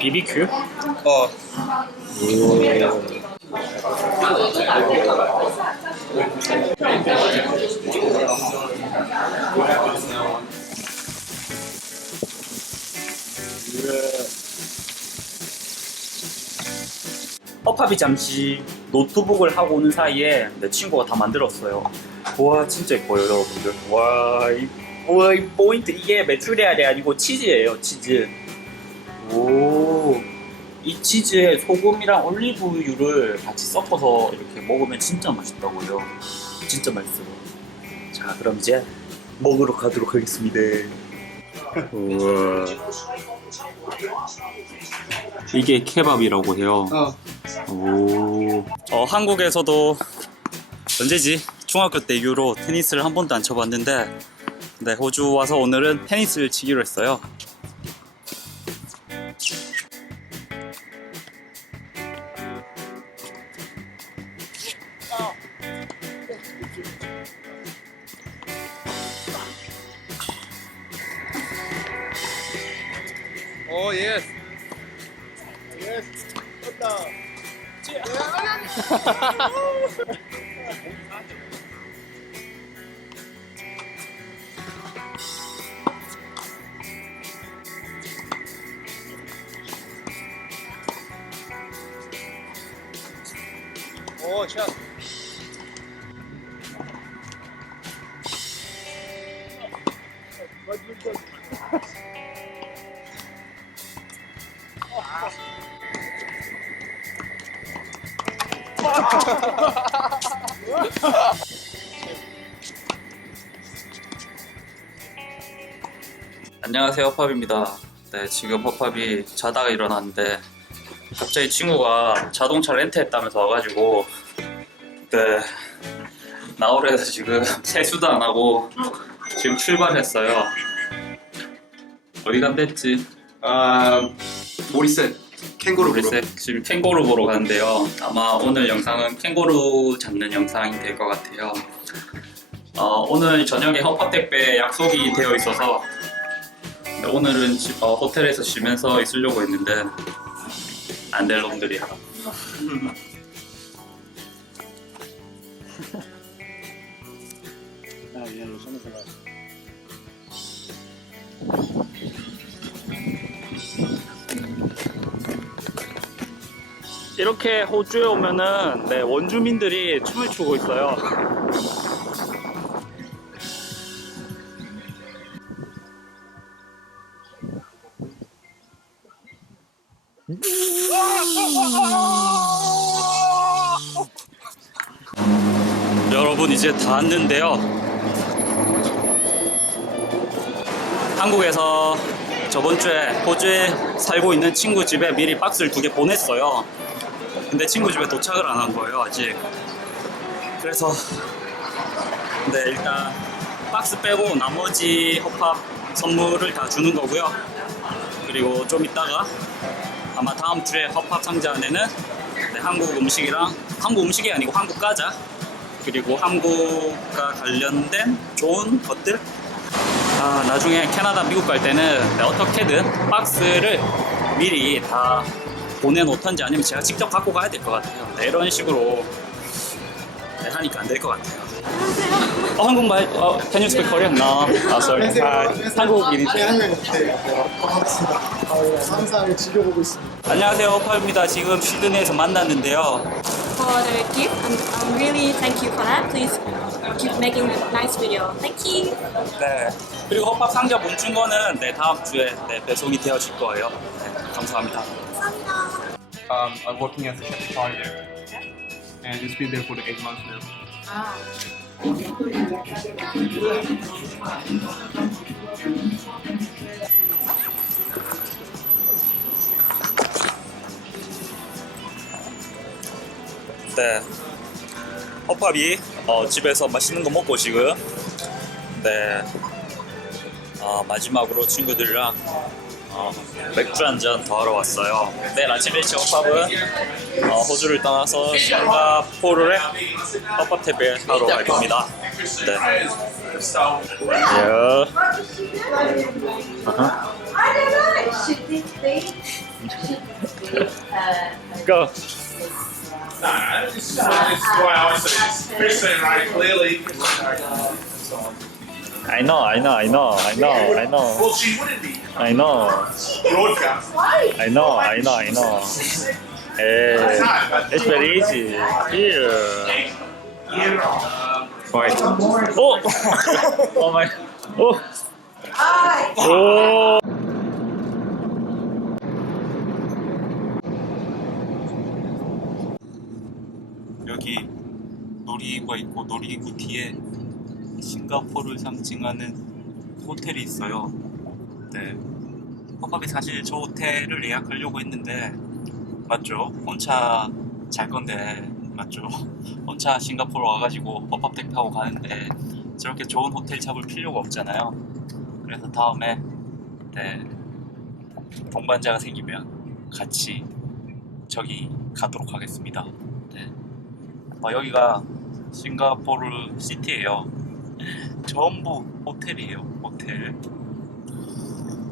BBQ? 어. 허팝이 잠시 노트북을 하고 오는 사이에 내 친구가 다 만들었어요. 와 진짜 예뻐요 여러분들. 와, 이, 와, 이 포인트 이게 메추리알이 아니고 치즈예요 치즈. 오, 이 치즈에 소금이랑 올리브유를 같이 섞어서 이렇게 먹으면 진짜 맛있다고요. 진짜 맛있어요. 자 그럼 이제 먹으러 가도록 하겠습니다. 우와. 이게 케밥이라고 해요. 어. 오. 어, 한국에서도 언제지? 중학교 때 이후로 테니스를 한 번도 안 쳐봤는데, 네, 호주 와서 오늘은 테니스를 치기로 했어요. 오 예스. 오 샷. 안녕하세요, 허팝입니다. 네, 지금 허팝이 자다가 일어났는데, 갑자기 친구가 자동차 렌트했다면서 와가지고, 네, 나오래 해서 지금 세수도 안 하고, 지금 출발했어요. 어디 간댔지? 아 모리셋 캥거루 우리 셋 지금 캥거루 보러 가는데요. 아마 오늘 영상은 캥거루 잡는 영상이 될 것 같아요. 어, 오늘 저녁에 허팝택배 약속이 되어 있어서 네, 오늘은 집- 어, 호텔에서 쉬면서 있으려고 했는데 안 될 놈들이야. 이렇게 호주에 오면은 네, 원주민들이 춤을 추고 있어요. 여러분 이제 다 왔는데요. 한국에서 저번 주에 호주에 살고 있는 친구 집에 미리 박스를 두 개 보냈어요. 근데 친구 집에 도착을 안 한 거예요 아직. 그래서 네 일단 박스 빼고 나머지 허팝 선물을 다 주는 거고요. 그리고 좀 이따가 아마 다음 주에 허팝 상자 안에는 네, 한국 음식이랑 한국 음식이 아니고 한국 과자 그리고 한국과 관련된 좋은 것들 아, 나중에 캐나다, 미국 갈 때는 네, 어떻게든 박스를 미리 다 보내놓던지 아니면 제가 직접 갖고 가야 될 것 같아요. 네, 이런 식으로 네, 하니까 안 될 것 같아요. 어, 한국말, 어, can you speak Korean? No. 아, sorry. 아, 한국인인데. 네, 네, 반갑습니다. 아유, 항상 즐겨보고 있습니다. 안녕하세요, 파입니다. 지금 시드니에서 만났는데요. for the gift. I'm, I'm really thank you for that. Please keep making nice video. Thank you. 네. 그리고 허팝 상자 못준 거는 네, 다음 주에 네, 배송이 되어질 거예요. 네, 감사합니다. Um, I'm working as a chef partner, and it's been there for the eight months now. 네. 허팝이 어, 집에서 맛있는 거 먹고 지금 네. 어, 마지막으로 친구들이랑 어, 맥주 한 잔 더 하러 왔어요. 내일 아침 일찍 팝은 어, 호주를 떠나서 싱가포르의 팝팝 탭에 하러 갈 겁니다. 네. 안녕. 아하. Go. Nah, this. I know, I know, I know, I know, I know, Well, she wouldn't be. I know, Broadcast. I know, I know, I know. Hey, it's very easy. Here. Wait. Oh! oh my. Oh! Oh! 여기 놀이기구가 있고 놀이기구 뒤에 싱가포르를 상징하는 호텔이 있어요. 네. 팝업이 사실 저 호텔을 예약하려고 했는데 맞죠? 혼자 잘 건데 맞죠? 혼자 싱가포르 와가지고 팝업택 타고 가는데 저렇게 좋은 호텔 잡을 필요가 없잖아요. 그래서 다음에 네 동반자가 생기면 같이 저기 가도록 하겠습니다. 네. 아, 여기가 싱가포르 시티예요. 전부 호텔이에요. 호텔.